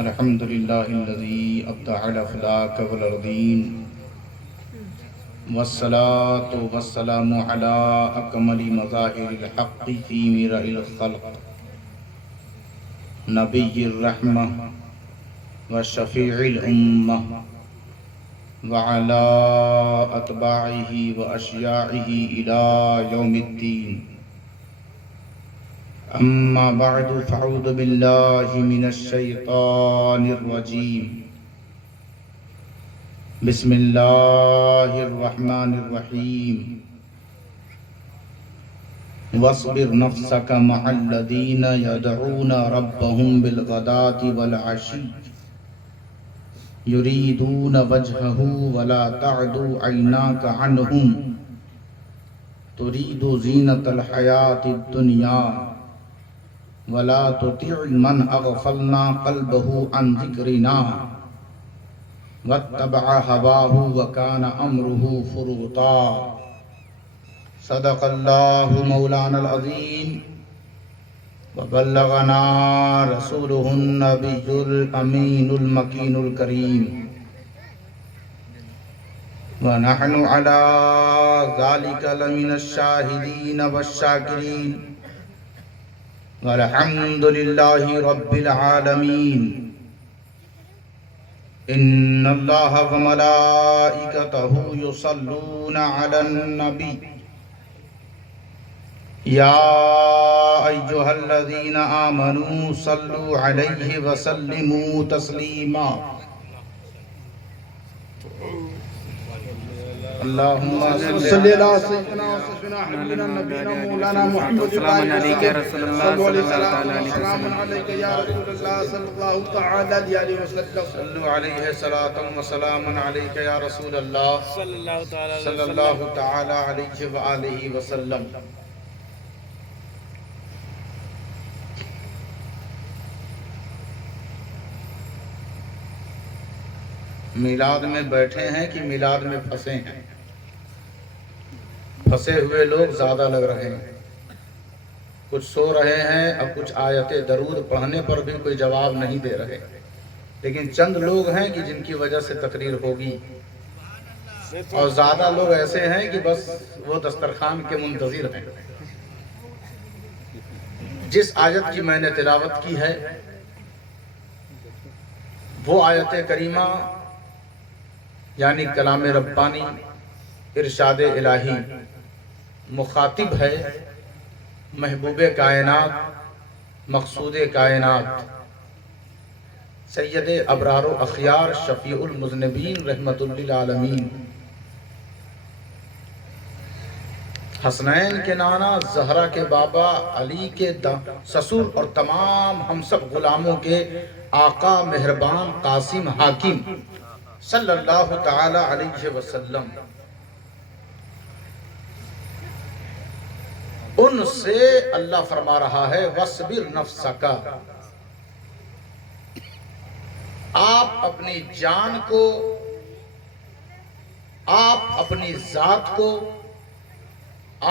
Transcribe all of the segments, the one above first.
الحمد لله الذي أبدع الأفلاك والأرضين والصلاة والسلام على أكمل مظاهر الحق في مرء الخلق نبي الرحمة وشفيع الأمة وعلى أتباعه وأشياعه إلى يوم الدين. أما بعد فأعوذ بالله من الشيطان الرجيم. بسم الله الرحمن الرحيم. واصبر نفسك مع الذين يدعون ربهم بالغداة والعشي يريدون وجهه ولا تعد عيناك عنهم تريد زينة الحياة الدنيا ولا تطع من اغفلنا قلبه عن ذكرنا واتبع هواه وكان امره فرطا. صدق الله مولانا العظيم وبلغنا رسوله النبي الامين المكين الكريم ونحن على ذلك لمن الشاهدين والشاكرين والحمد لله رب العالمين. إن الله وملائكته يصلون على النبي يا أيها الذين آمنوا صلوا عليه وسلموا تسليما. اللهم صل على سيدنا وحبيبنا نبينا مولانا محمد السلام عليك يا رسول الله صلوا عليه صلى الله السلام عليه وسلام وسلم. عليك يا رسول الله صلى الله تعالى عليه وسلم. صلوا عليه صلاة وسلام عليك يا رسول الله صلی اللہ تعالی علیہ صلی اللہ تعالی علیہ وآلہ وسلم. میلاد میں بیٹھے ہیں کہ میلاد میں پھنسے ہیں؟ پھنسے ہوئے لوگ زیادہ لگ رہے ہیں. کچھ سو رہے ہیں اور کچھ آیت درود پڑھنے پر بھی کوئی جواب نہیں دے رہے. لیکن چند لوگ ہیں کہ جن کی وجہ سے تقریر ہوگی اور زیادہ لوگ ایسے ہیں کہ بس وہ دسترخوان کے منتظر ہیں. جس آیت کی میں نے تلاوت کی ہے وہ آیت کریمہ یعنی کلام ربانی ارشاد الہی مخاطب ہے محبوب کائنات مقصود کائنات سید ابرار و اخیار شفیع المذنبین رحمت للعالمین حسنین کے نانا زہرا کے بابا علی کے سسر اور تمام ہم سب غلاموں کے آقا مہربان قاسم حاکم صلی اللہ تعالی علیہ وسلم ان سے اللہ فرما رہا ہے وَاصْبِرْ نَفْسَكَ. آپ اپنی جان کو آپ اپنی ذات کو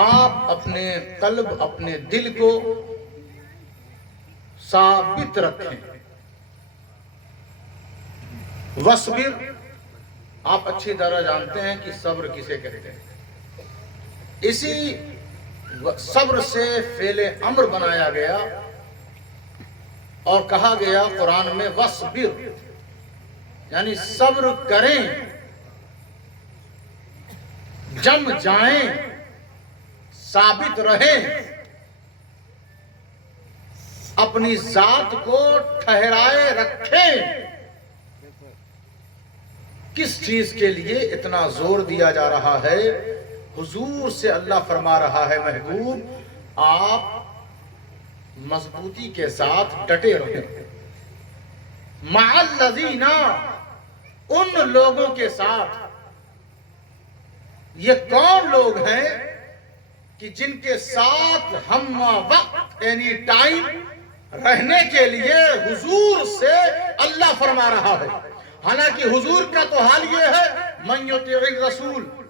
آپ اپنے قلب اپنے دل کو ثابت رکھیں. وَاصْبِرْ آپ اچھی طرح جانتے ہیں کہ صبر کسے کہتے ہیں. اسی صبر سے فعل امر بنایا گیا اور کہا گیا قرآن میں وَاصْبِرْ یعنی صبر کریں جم جائیں ثابت رہیں اپنی ذات کو ٹھہرائے رکھیں. کس چیز کے لیے اتنا زور دیا جا رہا ہے؟ حضور سے اللہ فرما رہا ہے محبوب آپ مضبوطی کے ساتھ ڈٹے رہیں مع الذین ان لوگوں کے ساتھ. یہ کون لوگ ہیں کہ جن کے ساتھ ہم وقت اینی ٹائم رہنے کے لیے حضور سے اللہ فرما رہا ہے. حالانکہ حضور کا تو حال یہ ہے من یطیع الرسول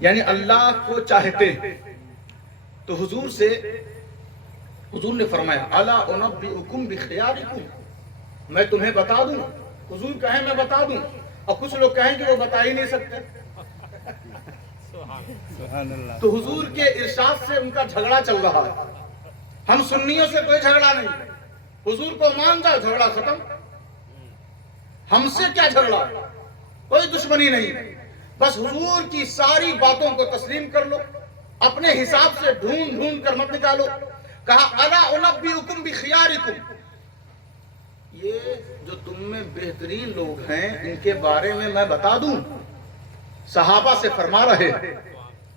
یعنی اللہ کو چاہتے ہیں. تو حضور نے فرمایا الا انبئکم بخیارکم، میں تمہیں بتا دوں. حضور کہیں میں بتا دوں، اور کچھ لوگ کہیں کہ وہ بتا ہی نہیں سکتے. تو حضور کے ارشاد سے ان کا جھگڑا چل رہا ہے. ہم سنیوں سے کوئی جھگڑا نہیں، حضور کو مان جاؤ جھگڑا ختم. ہم سے کیا جھگڑا، کوئی دشمنی نہیں، بس حضور کی ساری باتوں کو تسلیم کر لو، اپنے حساب سے ڈھونڈ کر مت نکالو. کہا الا انبئکم بخیارکم، یہ جو تم میں بہترین لوگ ہیں ان کے بارے میں بتا دوں. صحابہ سے فرما رہے ہیں،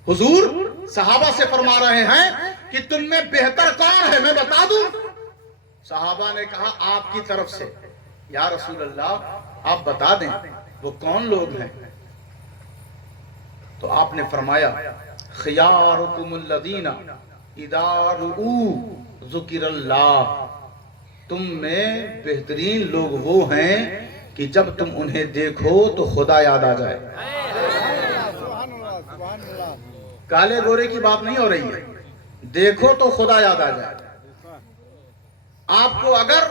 حضور صحابہ سے فرما رہے ہیں کہ تم میں بہتر کون ہے میں بتا دوں. صحابہ نے کہا آپ کی طرف سے. یا رسول اللہ آپ بتا دیں وہ کون لوگ ہیں. تو آپ نے فرمایا خیارکم الذین اذا رؤوا ذکر اللہ، تم میں بہترین لوگ وہ ہیں کہ جب تم انہیں دیکھو تو خدا یاد آ جائے. کالے گورے کی بات نہیں ہو رہی ہے، دیکھو تو خدا یاد آ جائے. آپ کو اگر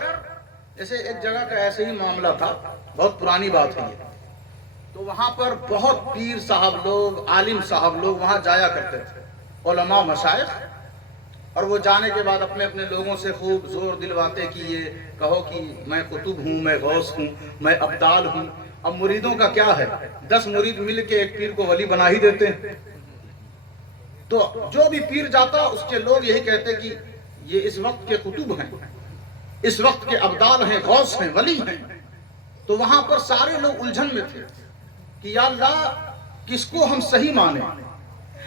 جیسے ایک جگہ کا ایسے ہی معاملہ تھا، بہت پرانی بات ہے یہ، تو وہاں پر بہت پیر صاحب لوگ، عالم صاحب لوگ وہاں جایا کرتے تھے، علماء مشائخ. اور وہ جانے کے بعد اپنے لوگوں سے خوب زور دلواتے کہ یہ کہو کہ میں قطب ہوں، میں غوث ہوں، میں ابدال ہوں. اب مریدوں کا کیا ہے، 10 مرید مل کے ایک پیر کو ولی بنا ہی دیتے ہیں. تو جو بھی پیر جاتا اس کے لوگ یہی کہتے کہ یہ اس وقت کے قطب ہیں، اس وقت کے ابدال ہیں، غوث ہیں، ولی ہیں. تو وہاں پر سارے لوگ الجھن میں تھے کہ یا اللہ کس کو ہم صحیح مانیں.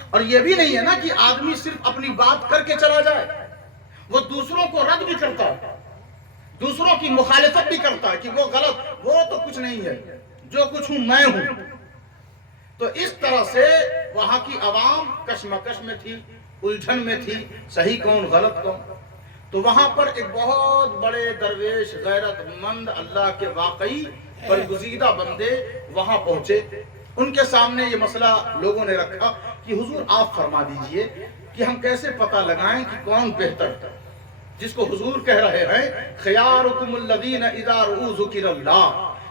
اور یہ بھی نہیں ہے نا کہ آدمی صرف اپنی بات کر کے چلا جائے، وہ دوسروں کو رد بھی کرتا ہے، دوسروں کی مخالفت بھی کرتا ہے کہ وہ غلط، وہ تو کچھ نہیں ہے، جو کچھ ہوں میں ہوں. تو اس طرح سے وہاں کی عوام کشمکش میں تھی، الجھن میں تھی، صحیح کون غلط کون. تو وہاں پر ایک بہت بڑے درویش، غیرت مند، اللہ کے واقعی برگزیدہ بندے وہاں پہنچے. ان کے سامنے یہ مسئلہ لوگوں نے رکھا کہ حضور آپ فرما دیجئے کہ ہم کیسے پتہ لگائیں کہ کون بہتر ہے. جس کو حضور کہہ رہے ہیں خیارکم الذین اذا رؤوا ذکر اللہ،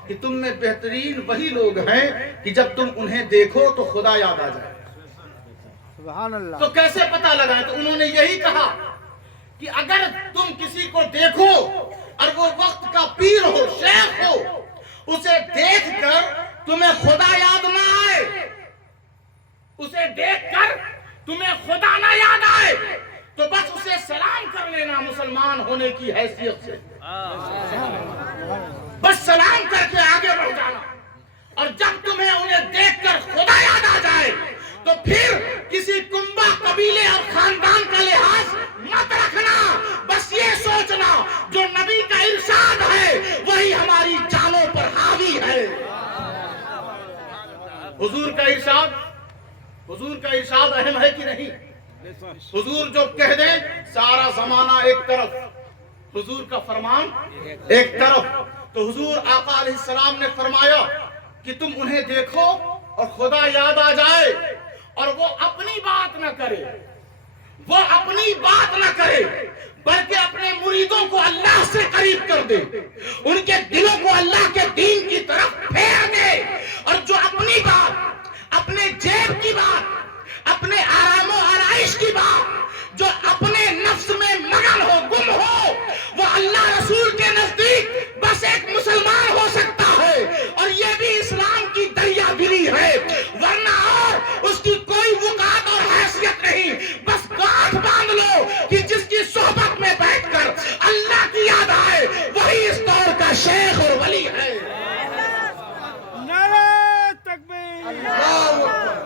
کہ تم میں بہترین وہی لوگ ہیں کہ جب تم انہیں دیکھو تو خدا یاد آ جائے. سبحان اللہ. تو کیسے پتہ لگائیں؟ تو انہوں نے یہی کہا کہ اگر تم کسی کو دیکھو اور وہ وقت کا پیر ہو، شیخ ہو، اسے دیکھ کر تمہیں خدا یاد نہ آئے، اسے دیکھ کر تمہیں خدا نہ یاد آئے، تو بس اسے سلام کر لینا مسلمان ہونے کی حیثیت سے. بس سلام کر کے آگے بڑھ جانا. اور جب تمہیں انہیں دیکھ کر خدا یاد آ جائے تو پھر کسی کنبہ، قبیلے اور خاندان کا لحاظ مت رکھنا. بس یہ سوچنا جو نبی کا ارشاد ہے وہی ہماری جانوں پر حاوی ہے. حضور کا ارشاد اہم ہے کہ نہیں؟ حضور جو کہہ دیں سارا زمانہ ایک طرف، حضور کا فرمان ایک طرف. تو حضور آقا علیہ السلام نے فرمایا کہ تم انہیں دیکھو اور خدا یاد آ جائے، اور وہ اپنی بات نہ کرے، بلکہ اپنے مریدوں کو اللہ سے قریب کر دے، ان کے دلوں کو اللہ کے دین کی طرف پھیر دے. اور جو اپنی بات، اپنے جیب کی بات، اپنے آرام و آرائش کی بات، جو اپنے نفس میں مگن ہو، گم ہو، وہ اللہ رسول کے نزدیک بس ایک مسلمان ہو سکتا ہے. اور یہ بھی اسلام کی دریا گری ہے، ورنہ اور اس کی کوئی وقات اور حیثیت نہیں. بس گاٹھ باندھ لو کہ جس کی صحبت میں بیٹھ کر اللہ کی یاد آئے وہی اس دور کا شیخ اور ولی ہے. نعرہ تکبیر،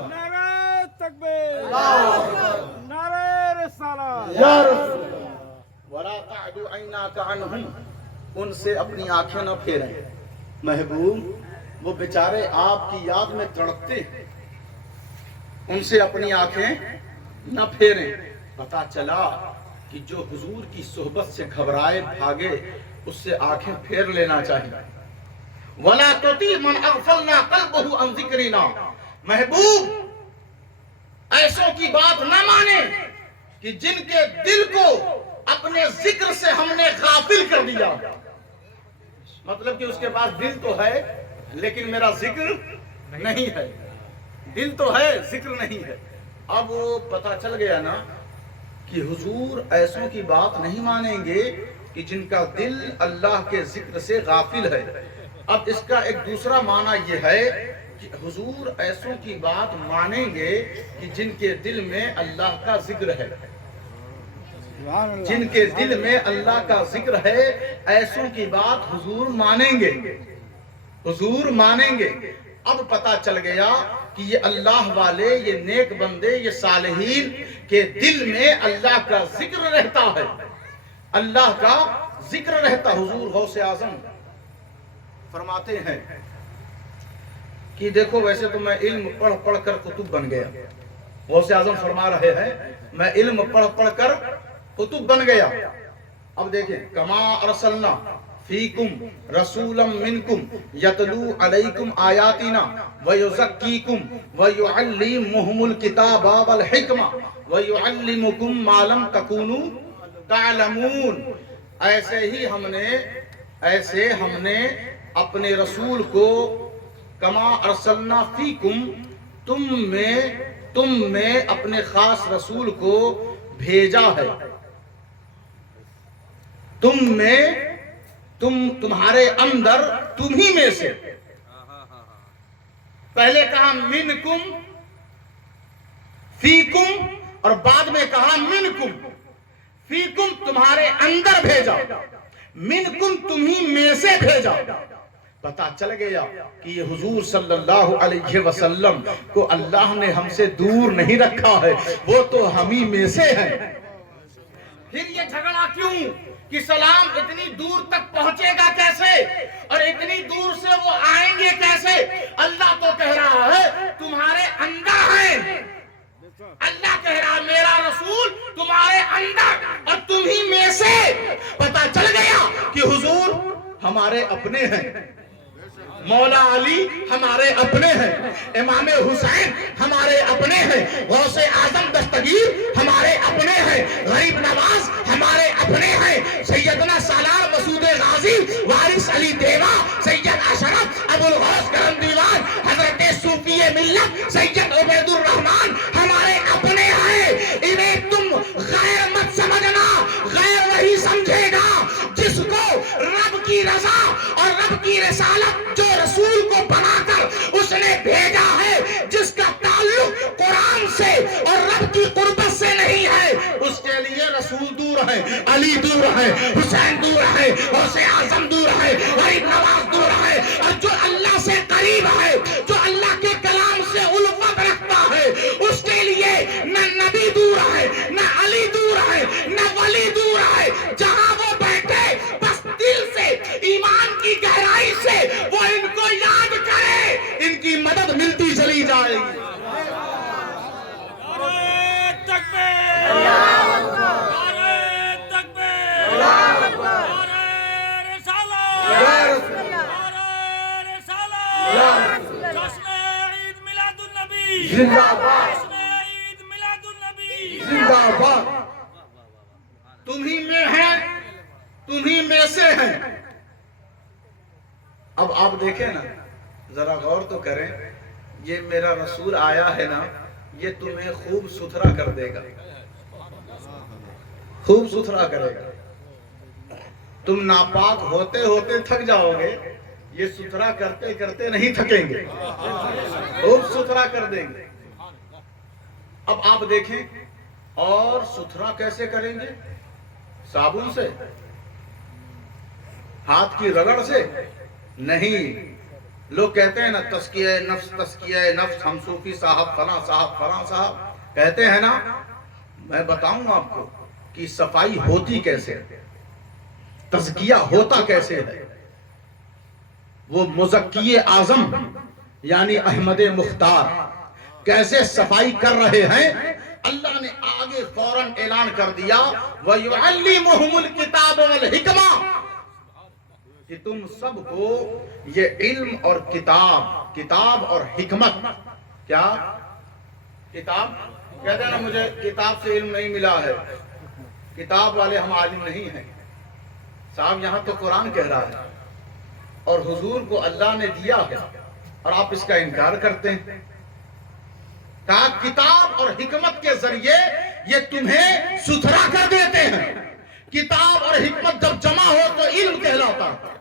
نعرہ تکبیر، نعرہ رسالت. وَلَا تَعْدُ عَيْنَاكَ عَنْهُمْ، ان سے اپنی آنکھیں نہ پھیریں. محبوب وہ بیچارے آپ کی یاد میں تڑپتے ہیں، ان سے اپنی آنکھیں نہ پھیریں. پتا چلا کہ جو حضور کی صحبت سے گھبرائے بھاگے اس سے آنکھیں پھیر لینا چاہیے. وَلَا تُطِعْ مَنْ أَغْفَلْنَا قَلْبَهُ عَنْ ذِكْرِنَا. محبوب ایسوں کی بات نہ مانے کہ جن کے دل کو اپنے ذکر سے ہم نے غافل کر دیا. مطلب کہ اس کے پاس دل تو ہے لیکن میرا ذکر نہیں ہے. دل تو ہے ذکر نہیں ہے. اب پتہ چل گیا نا کہ حضور ایسوں کی بات نہیں مانیں گے کہ جن کا دل اللہ کے ذکر سے غافل ہے. اب اس کا ایک دوسرا معنی یہ ہے کہ حضور ایسوں کی بات مانیں گے کہ جن کے دل میں اللہ کا ذکر ہے. جن کے دل میں اللہ کا ذکر ہے ایسوں کی بات حضور مانیں گے. حضور مانیں گے. اب پتہ چل گیا کہ یہ اللہ والے، یہ نیک بندے، یہ صالحین کے دل میں اللہ کا ذکر رہتا ہے. اللہ کا ذکر رہتا. حضور غوث اعظم فرماتے ہیں کہ دیکھو ویسے تو میں علم پڑھ پڑھ کر قطب بن گیا. غوث اعظم فرما رہے ہیں میں علم پڑھ پڑھ کر قطب بن گیا. اب دیکھیں کما ارسلنا فیکم رسولا منکم یتلو علیکم آیاتنا ویزکیکم ویعلمہم الکتاب والحکمہ ویعلمکم ما لم تکونوا تعلمون. ایسے ہم نے اپنے رسول کو کما ارسلنا فیکم تم میں اپنے خاص رسول کو بھیجا ہے. تمہارے اندر تمہیں میں سے. پہلے کہا منکم فیکم اور بعد میں کہا منکم. فیکم تمہارے اندر بھیجا، منکم تمہیں میں سے بھیجا. پتا چل گیا کہ یہ حضور صلی اللہ علیہ وسلم کو اللہ نے ہم سے دور نہیں رکھا ہے، وہ تو ہم ہی میں سے ہیں. پھر یہ جھگڑا کیوں کہ سلام اتنی دور تک پہنچے گا کیسے اور اتنی دور سے وہ آئیں گے کیسے؟ اللہ تو کہہ رہا ہے تمہارے اندر ہیں. اللہ کہہ رہا میرا رسول تمہارے اندر اور تمہیں میں سے. پتا چل گیا کہ حضور ہمارے اپنے ہیں، مولا علی ہمارے اپنے ہیں، امام حسین ہمارے اپنے ہیں، غوث اعظم دستگیر ہمارے اپنے ہیں، غریب نواز ہمارے اپنے ہیں، سیدنا سالار مسعود غازی، وارث علی دیوا، سید اشرف ابو الغوث کرم دیوان، حضرت صوفی ملت سید عبید الرحمن ہمارے اپنے ہیں. انہیں تم غیر مت سمجھنا. غیر وہی سمجھے گا جس کو رب کی رضا اور رب کی رسالت جو رسول کو بنا کر اس نے بھیجا ہے، جس کا تعلق قرآن سے اور رب کی قربت سے نہیں ہے، اس کے لیے رسول دور ہے، علی دور ہے، حسین دور ہے، غوث اعظم دور ہے، غریب نواز دور ہے. اور جو اللہ سے قریب ہے، جو اللہ کے کلام سے الفت رکھتا ہے، اس کے لیے نہ نبی دور ہے، نہ علی دور ہے، نہ ولی دور ہے. جہاں وہ بیٹھے بس دل سے ایمان کی گہرائی سے وہ ان کو یاد کرے، ان کی مدد ملتی چلی جائے گی. نعرہ تکبیر! نعرہ تکبیر! نعرہ رسالت! نعرہ رسالت! جشن عید میلاد النبی! زندہ باد! جشن عید میلاد النبی! زندہ باد! تمہیں میں ہیں، تمہیں میں سے ہیں. اب آپ دیکھیں نا، ذرا غور تو کریں. یہ میرا رسول آیا ہے نا، یہ تمہیں خوب ستھرا کر دے گا، خوب ستھرا کرے گا. تم ناپاک ہوتے ہوتے تھک جاؤ گے، یہ ستھرا کرتے کرتے نہیں تھکیں گے، خوب ستھرا کر دیں گے. اب آپ دیکھیں اور ستھرا کیسے کریں گے؟ صابن سے، ہاتھ کی رگڑ سے نہیں. لوگ کہتے ہیں نا تزکیہ نفس، تزکیہ نفس، ہم صوفی صاحب فلاں صاحب فلاں صاحب کہتے ہیں نا. میں بتاؤں آپ کو کہ صفائی ہوتی کیسے ہے، تزکیہ ہوتا کیسے ہے. وہ مزکی اعظم یعنی احمد مختار کیسے صفائی کر رہے ہیں. اللہ نے آگے فوراً اعلان کر دیا وَيُعَلِّمُهُمُ الْكِتَابَ وَالْحِكْمَةَ، کہ تم سب کو یہ علم اور کتاب اور حکمت، کیا کتاب کہتے ہیں نا مجھے کتاب سے علم نہیں ملا ہے، کتاب والے ہم عالم نہیں ہیں. صاحب یہاں تو قرآن کہہ رہا ہے اور حضور کو اللہ نے دیا ہے اور آپ اس کا انکار کرتے ہیں. کہا کتاب اور حکمت کے ذریعے یہ تمہیں ستھرا کر دیتے ہیں. کتاب اور حکمت جب جمع ہو تو علم کہلاتا ہے.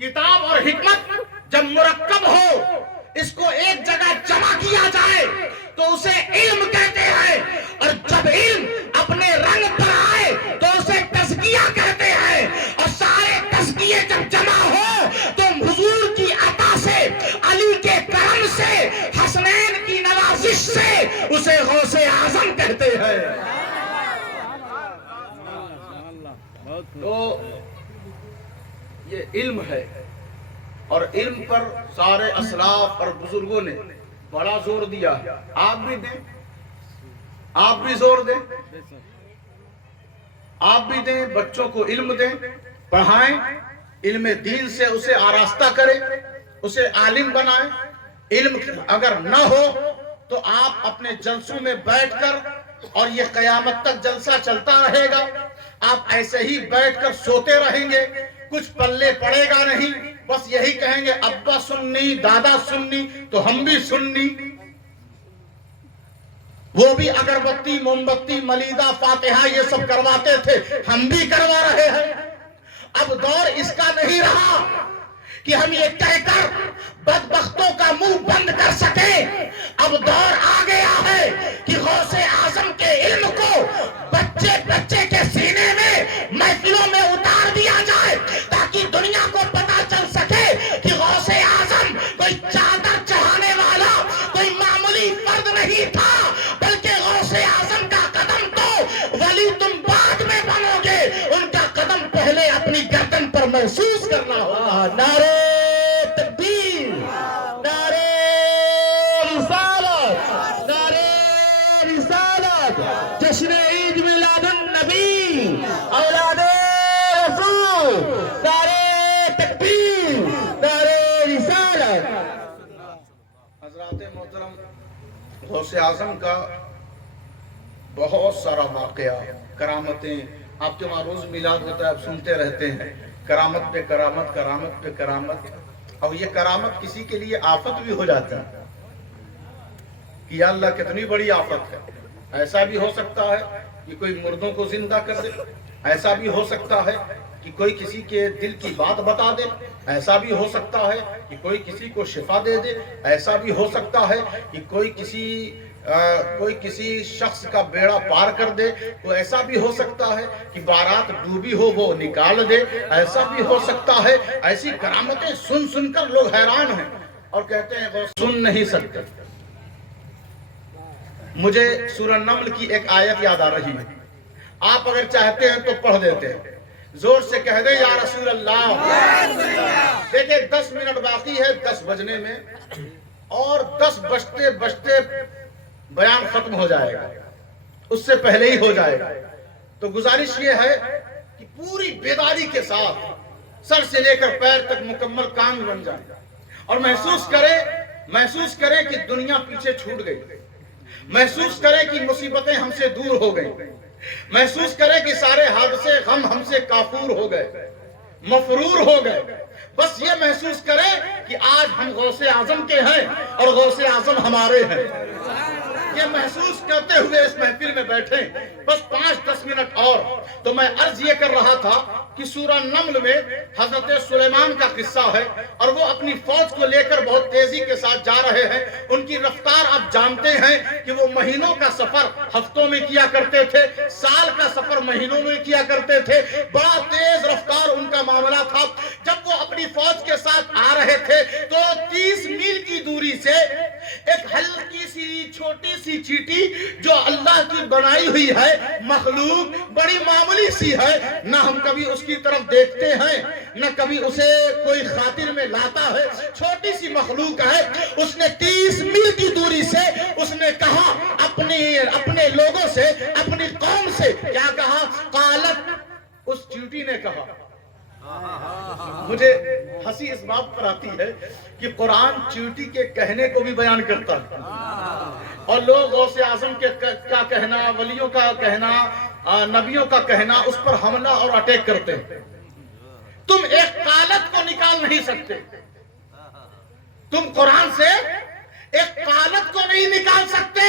کتاب اور حکمت جب مرکب ہو، اس کو ایک جگہ جمع کیا جائے تو اسے علم کہتے ہیں. اور جب علم اپنے رنگ پر آئے تو اسے تزکیہ کہتے ہیں. اور سارے تزکیے جب جمع ہو تو حضور کی عطا سے، علی کے کرم سے، حسنین کی نوازش سے اسے غوث اعظم کہتے ہیں. تو یہ علم ہے اور علم پر سارے اسلاف اور بزرگوں نے بڑا زور دیا. آپ بھی دیں، آپ بھی زور دیں، آپ بھی دیں. بچوں کو علم دیں، پڑھائیں، علم دین سے اسے آراستہ کریں، اسے عالم بنائیں. علم اگر نہ ہو تو آپ اپنے جلسوں میں بیٹھ کر، اور یہ قیامت تک جلسہ چلتا رہے گا، آپ ایسے ہی بیٹھ کر سوتے رہیں گے، کچھ پلے پڑے گا نہیں. بس یہی کہیں گے ابا سننی، دادا سننی، تو ہم بھی سننی. وہ بھی اگربتی، موم بتی، ملیدہ، فاتحہ یہ سب کرواتے تھے، ہم بھی کروا رہے ہیں. اب دور اس کا نہیں رہا کہ ہم یہ کہہ کر بدبختوں کا منہ بند کر سکیں. اب دور آ گیا ہے کہ غوث اعظم کے علم کو بچے بچے کے سینے میں، محفلوں میں اتار دیا جائے تاکہ دنیا کو پتا چل سکے کہ غوث اعظم کوئی چادر چڑھانے والا کوئی معمولی فرد نہیں تھا، بلکہ غوث اعظم کا قدم تو ولی تم بعد میں بنو گے، ان کا قدم پہلے اپنی گردن پر محسوس کرنا ہوگا. نعرہ تکبیر، نعرہ رسالت، نعرہ رسالت، جشن عید میلاد النبی، اولاد رسول، نعرہ تکبیر، نعرہ رسالت. حضرات محترم، غوث اعظم کا بہت سارا واقعہ، کرامتیں، آپ کے وہاں روز میلاد ہوتا ہے، آپ سنتے رہتے ہیں، کرامت پہ کرامت، کرامت پہ کرامت. اور یہ کرامت کسی کے لیے آفت بھی ہو جاتا ہے کہ یا اللہ کتنی بڑی آفت ہے. ایسا بھی ہو سکتا ہے کہ کوئی مردوں کو زندہ کر دے، ایسا بھی ہو سکتا ہے کہ کوئی کسی کے دل کی بات بتا دے، ایسا بھی ہو سکتا ہے کہ کوئی کسی کو شفا دے دے، ایسا بھی ہو سکتا ہے کہ کوئی کسی شخص کا بیڑا پار کر دے، تو ایسا بھی ہو سکتا ہے کہ بارات ڈوبی ہو وہ نکال دے، ایسا بھی ہو سکتا ہے. ایسی کرامتیں سن سن کر لوگ حیران ہیں اور کہتے ہیں وہ سن نہیں سکتے. مجھے سورہ نمل کی ایک آیت یاد آ رہی ہے، آپ اگر چاہتے ہیں تو پڑھ دیتے ہیں. زور سے کہہ دیں یا رسول اللہ. دیکھیں 10 منٹ باقی ہے 10 بجنے میں، اور 10 بجتے بجتے بیان ختم ہو جائے گا، اس سے پہلے ہی ہو جائے گا. تو گزارش یہ ہے کہ پوری بیداری کے ساتھ سر سے لے کر پیر تک مکمل کام بن جائے اور محسوس کرے کہ دنیا پیچھے چھوٹ گئی، محسوس کرے کہ مصیبتیں ہم سے دور ہو گئی، محسوس کرے کہ سارے حادثے غم ہم سے کافور ہو گئے، مفرور ہو گئے. بس یہ محسوس کرے کہ آج ہم غوث اعظم کے ہیں اور غوث اعظم ہمارے ہیں. یہ محسوس کرتے ہوئے اس محفل میں بیٹھیں. بس 5-10 منٹ اور. تو میں عرض یہ کر رہا تھا کہ سورہ نمل میں حضرت سلیمان کا قصہ ہے اور وہ اپنی فوج کو لے کر بہت تیزی کے ساتھ جا رہے ہیں. ان کی رفتار آپ جانتے ہیں کہ وہ مہینوں کا سفر ہفتوں میں کیا کرتے تھے، سال کا سفر مہینوں میں کیا کرتے تھے. بڑا تیز رفتار ان کا معاملہ تھا. جب وہ اپنی فوج کے ساتھ آ رہے تھے تو 30 میل کی دوری سے ایک ہلکی سی چھوٹی سی چیٹی جو اللہ کی بنائی ہوئی ہے مخلوق، بڑی معمولی سی ہے، نہ ہم کبھی اس کی طرف دیکھتے ہیں نہ کبھی اسے کوئی خاطر میں لاتا ہے، چھوٹی سی مخلوق ہے. اس نے 30 میل کی دوری سے اس نے کہا اپنے لوگوں سے، اپنی قوم سے، کیا کہا؟ قالت، اس چیٹی نے کہا. مجھے ہنسی اس بات پر آتی ہے کہ قرآن چیٹی کے کہنے کو بھی بیان کرتا ہے. اور لوگ غوث اعظم کا کہنا، ولیوں کا کہنا، نبیوں کا کہنا، اس پر حملہ اور اٹیک کرتے ہیں۔ تم ایک قالت کو نکال نہیں سکتے، تم قرآن سے ایک قالت کو نہیں نکال سکتے،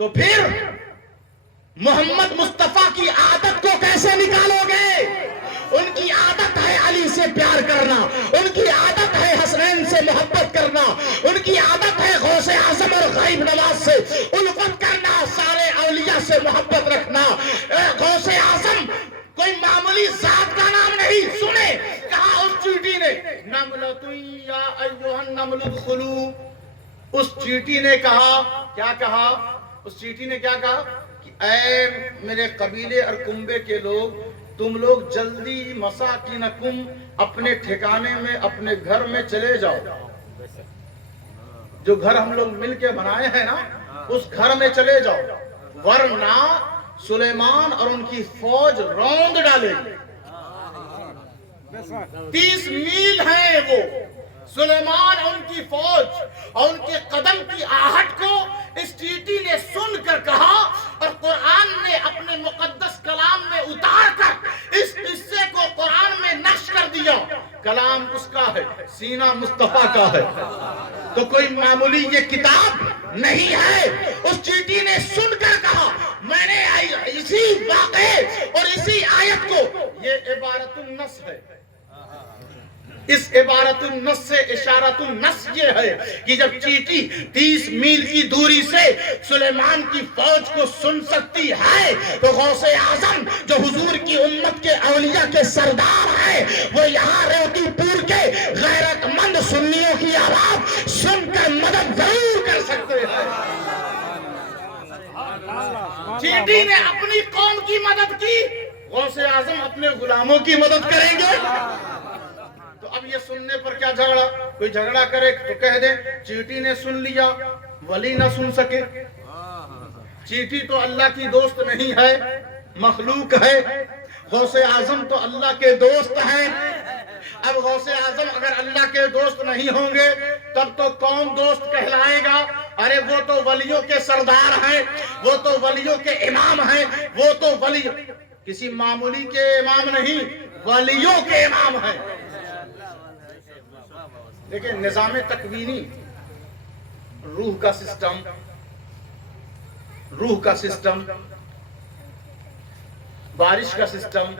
تو پھر محمد مصطفیٰ کی عادت کو کیسے نکالو گے؟ ان کی عادت ہے علی سے پیار کرنا، ان کی عادت ہے حسنین سے محبت کرنا، ان کی عادت ہے غوث اعظم اور غریب نواز سے الفت کرنا، سارے اولیاء سے محبت رکھنا۔ غوث اعظم کوئی معمولی ذات کا نام نہیں۔ سنے کہا اس چیٹی نے، نملۃ یا ایھا النمل ادخلوا، اس چیٹی نے کہا، کیا کہا؟ اس چیٹی نے کیا کہا کہ اے میرے قبیلے اور کنبے کے لوگ، تم لوگ جلدی مساکنکم، اپنے ٹھکانے میں، اپنے گھر میں چلے جاؤ۔ جو گھر ہم لوگ مل کے بنائے ہیں نا، اس گھر میں چلے جاؤ، ورنہ سلیمان اور ان کی فوج روند ڈالے گی۔ 30 میل ہیں وہ، سلیمان اور ان کی فوج، اور ان کے قدم کی آہٹ کو اس چیٹی نے سن کر کہا، اور قرآن نے اپنے مقدس کلام میں اتار کر اس قصے کو قرآن میں نشر کر دیا۔ کلام اس کا ہے، سینہ مصطفیٰ کا ہے، تو کوئی معمولی یہ کتاب نہیں ہے۔ اس چیٹی نے سن کر کہا، میں نے اسی واقعے اور اسی آیت کو، یہ عبارت النص ہے، اس عبارت النص سے اشارت النص یہ ہے کہ جب چیٹی 30 میل کی دوری سے سلیمان کی فوج کو سن سکتی ہے، تو غوث اعظم جو حضور کی امت کے اولیاء کے سردار ہیں، وہ یہاں روٹی پور کے غیرت مند سنیوں کی آواز سن کر مدد ضرور کر سکتے ہیں۔ چیٹی نے اپنی قوم کی مدد کی، غوث اعظم اپنے غلاموں کی مدد کریں گے۔ تو اب یہ سننے پر کیا جھگڑا؟ کوئی جھگڑا کرے تو کہہ دے چیٹی نے سن لیا، ولی نہ سن سکے۔ چیٹی تو اللہ کی دوست نہیں ہے، مخلوق ہے۔ غوث اعظم تو اللہ کے دوست ہیں۔ اب غوث اعظم اگر اللہ کے دوست نہیں ہوں گے تب تو کون دوست کہلائے گا؟ ارے وہ تو ولیوں کے سردار ہیں، وہ تو ولیوں کے امام ہیں، وہ تو ولی کسی معمولی کے امام نہیں، ولیوں کے امام ہیں۔ لیکن نظام تکوینی، روح کا سسٹم، بارش کا سسٹم،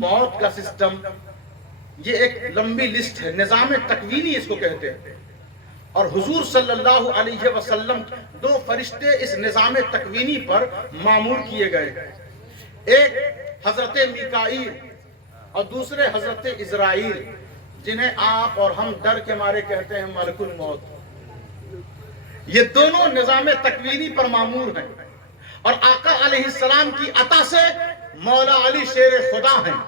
موت کا سسٹم، یہ ایک لمبی لسٹ ہے، نظام تکوینی اس کو کہتے ہیں۔ اور حضور صلی اللہ علیہ وسلم 2 فرشتے اس نظام تکوینی پر معمور کیے گئے، ایک حضرت میکائیل اور دوسرے حضرت اسرائیل، جنہیں آپ اور ہم ڈر کے مارے کہتے ہیں ملک الموت۔ یہ دونوں نظام تکوینی پر معمور ہیں، اور آقا علیہ السلام کی عطا سے مولا علی شیر خدا ہیں،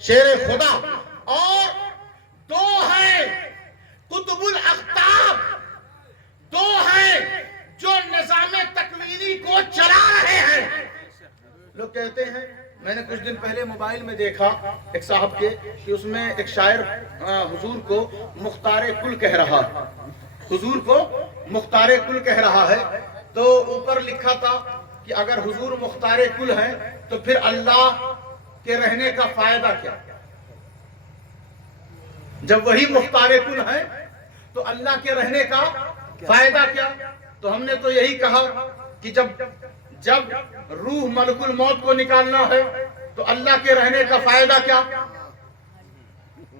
شیر خدا۔ اور 2 ہیں قطب الاقطاب، 2 ہیں جو نظام تکوینی کو چلا رہے ہیں۔ لوگ کہتے ہیں، میں نے کچھ دن پہلے موبائل میں دیکھا ایک صاحب کے کہ اس میں ایک شاعر حضور کو مختار کل کہہ رہا، حضور کو مختار کل کہہ رہا ہے، تو اوپر لکھا تھا کہ اگر حضور مختار کل ہیں تو پھر اللہ کے رہنے کا فائدہ کیا؟ جب وہی مختار کل ہیں تو اللہ کے رہنے کا فائدہ کیا؟ تو ہم نے تو یہی کہا کہ جب روح ملک الموت کو نکالنا ہے تو اللہ کے رہنے کا فائدہ کیا؟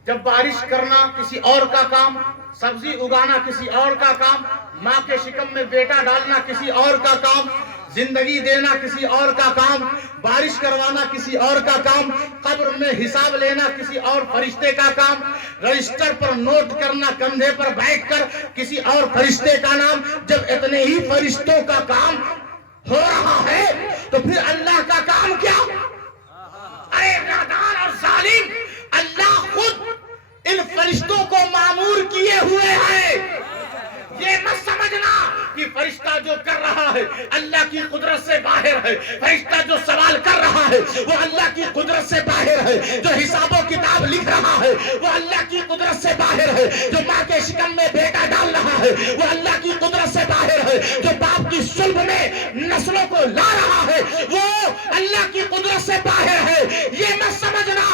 جب بارش کرنا کسی اور کا کام، سبزی اگانا کسی اور کا کام، ماں کے شکم میں بیٹا ڈالنا کسی اور کا کام، زندگی دینا کسی اور کا کام، بارش کروانا کسی اور کا کام، قبر میں حساب لینا کسی اور فرشتے کا کام، رجسٹر پر نوٹ کرنا کندھے پر بیٹھ کر کسی اور فرشتے کا نام۔ جب اتنے ہی فرشتوں کا کام ہو رہا ہے تو پھر اللہ کا کام کیا؟ ارے نادان اور ظالم، اللہ خود ان فرشتوں کو معمور کیے ہوئے ہیں۔ یہ مت سمجھنا کہ فرشتہ جو کر رہا ہے ہے اللہ کی قدرت سے باہر ہے، فرشتہ جو سوال کر رہا ہے وہ اللہ کی قدرت سے باہر ہے، جو حساب و کتاب لکھ رہا ہے وہ اللہ کی قدرت سے باہر ہے، جو ماں کے شکم میں بیٹا ڈال رہا ہے وہ اللہ کی قدرت سے باہر ہے، جو باپ کی صلب میں نسلوں کو لا رہا ہے وہ اللہ کی قدرت سے باہر ہے۔ یہ مت سمجھنا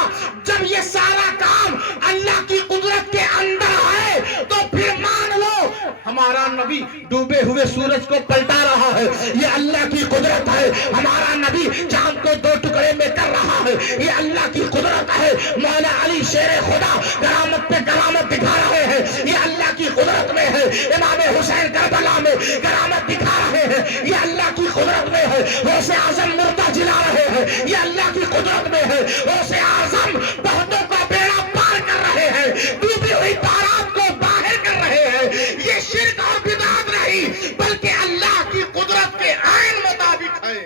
جب یہ سارا کام اللہ کی قدرت کے اندر ہے تو پھر مان لو ہمارا نبی ڈوبے ہوئے سورج کو پلٹا رہا ہے، یہ اللہ کی قدرت ہے۔ ہمارا نبی چاند کو 2 ٹکڑے میں کر رہا ہے، یہ اللہ کی قدرت ہے۔ مولا علی شیر خدا کرامت پہ کرامت دکھا رہے ہیں، یہ اللہ کی قدرت میں ہے۔ امام حسین کربلا میں کرامت دکھا رہے ہیں، یہ اللہ کی قدرت میں ہے۔ غوث اعظم مردہ جلا رہے ہیں، یہ اللہ کی قدرت میں ہے۔ غوث اعظم بہتوں کا بیڑا پار کر رہے ہیں، ڈوبی ہوئی تارات کو باہر کر رہے ہیں۔ یہ شرک اور بدعت نہیں بلکہ اللہ کی قدرت کے عین مطابق ہے،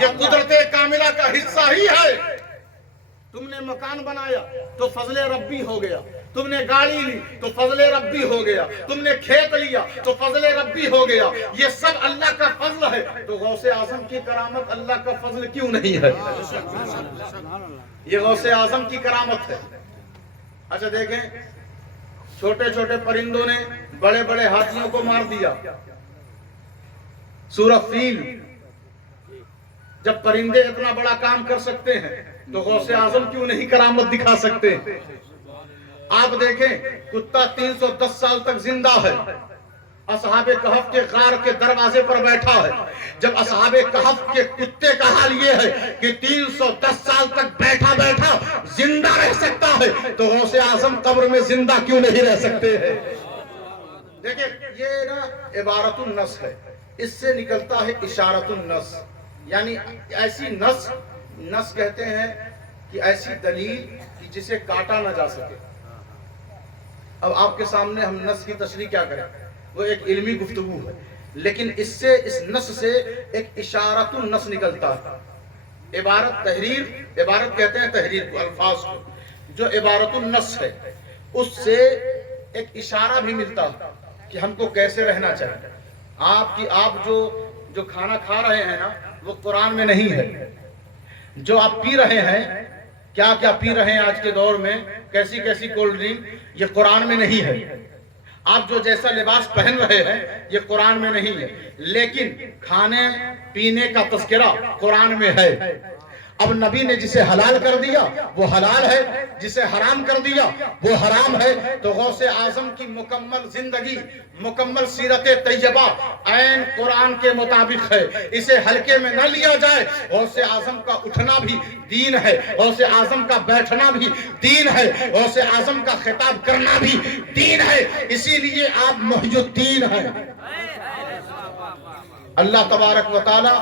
یہ قدرت کاملہ کا حصہ ہی ہے۔ تم نے مکان بنایا تو فضل ربی ہو گیا، تم نے گاڑی لی تو فضل ربی ہو گیا، تم نے کھیت لیا تو فضل ربی ہو گیا، یہ سب اللہ کا فضل ہے۔ تو غوث اعظم کی کرامت اللہ کا فضل کیوں نہیں ہے؟ یہ غوث اعظم کی کرامت ہے۔ اچھا دیکھیں، چھوٹے چھوٹے پرندوں نے بڑے بڑے ہاتھیوں کو مار دیا۔ سورہ فیل، جب پرندے اتنا بڑا کام کر سکتے ہیں تو غوث اعظم کیوں نہیں کرامت دکھا سکتے؟ آپ دیکھیں، کتا 310 سال تک زندہ ہے، اصحاب کہف کے غار کے دروازے پر بیٹھا ہے۔ جب اصحاب کہف کے کتے کا حال یہ ہے کہ 310 سال تک بیٹھا بیٹھا زندہ رہ سکتا ہے تو غوث اعظم قبر میں زندہ کیوں نہیں رہ سکتے ہیں؟ دیکھیں، یہ نا عبارت النص ہے، اس سے نکلتا ہے اشارت النص، یعنی ایسی نص کہتے ہیں کہ ایسی دلیل کہ جسے کاٹا نہ جا سکے۔ اب آپ کے سامنے ہم نص کی تشریح کیا کریں، وہ ایک علمی گفتگو ہے، لیکن اس نص سے ایک اشارت النص نکلتا ہے۔ عبارت کہتے ہیں تحریر کو، الفاظ کو، جو عبارت النص ہے اس سے ایک اشارہ بھی ملتا ہے کہ ہم کو کیسے رہنا چاہیے۔ آپ جو کھانا کھا رہے ہیں نا وہ قرآن میں نہیں ہے، جو آپ پی رہے ہیں، کیا پی رہے ہیں آج کے دور میں، کیسی کولڈ ڈرنک، یہ قرآن میں نہیں ہے۔ آپ جو جیسا لباس پہن رہے ہیں یہ قرآن میں نہیں ہے، لیکن کھانے پینے کا تذکرہ قرآن میں ہے۔ اب نبی نے جسے حلال کر دیا وہ حلال ہے، جسے حرام کر دیا وہ حرام ہے۔ تو غوث اعظم کی مکمل زندگی، مکمل سیرت طیبہ عین قرآن کے مطابق ہے، اسے ہلکے میں نہ لیا جائے۔ غوث اعظم کا اٹھنا بھی دین ہے، غوث اعظم کا بیٹھنا بھی دین ہے، غوث اعظم کا خطاب کرنا بھی دین ہے، اسی لیے آپ محی الدین ہیں۔ اللہ تبارک و تعالی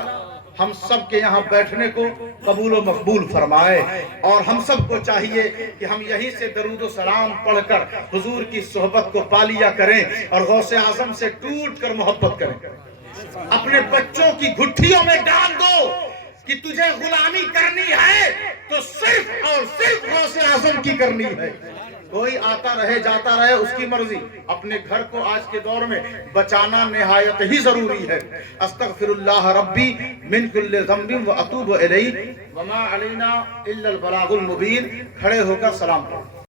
ہم سب کے یہاں بیٹھنے کو قبول و مقبول فرمائے، اور ہم سب کو چاہیے کہ ہم یہیں سے درود و سلام پڑھ کر حضور کی صحبت کو پالیا کریں اور غوث اعظم سے ٹوٹ کر محبت کریں۔ اپنے بچوں کی گھٹیوں میں ڈال دو کہ تجھے غلامی کرنی ہے تو صرف اور صرف غوث اعظم کی کرنی ہے۔ کوئی آتا رہے جاتا رہے اس کی مرضی، اپنے گھر کو آج کے دور میں بچانا نہایت ہی ضروری ہے۔ استغفر اللہ ربی من کل ذنب و اتوب الیہ وما علینا الا البلاغ المبین۔ کھڑے ہو کر سلام پڑھیں۔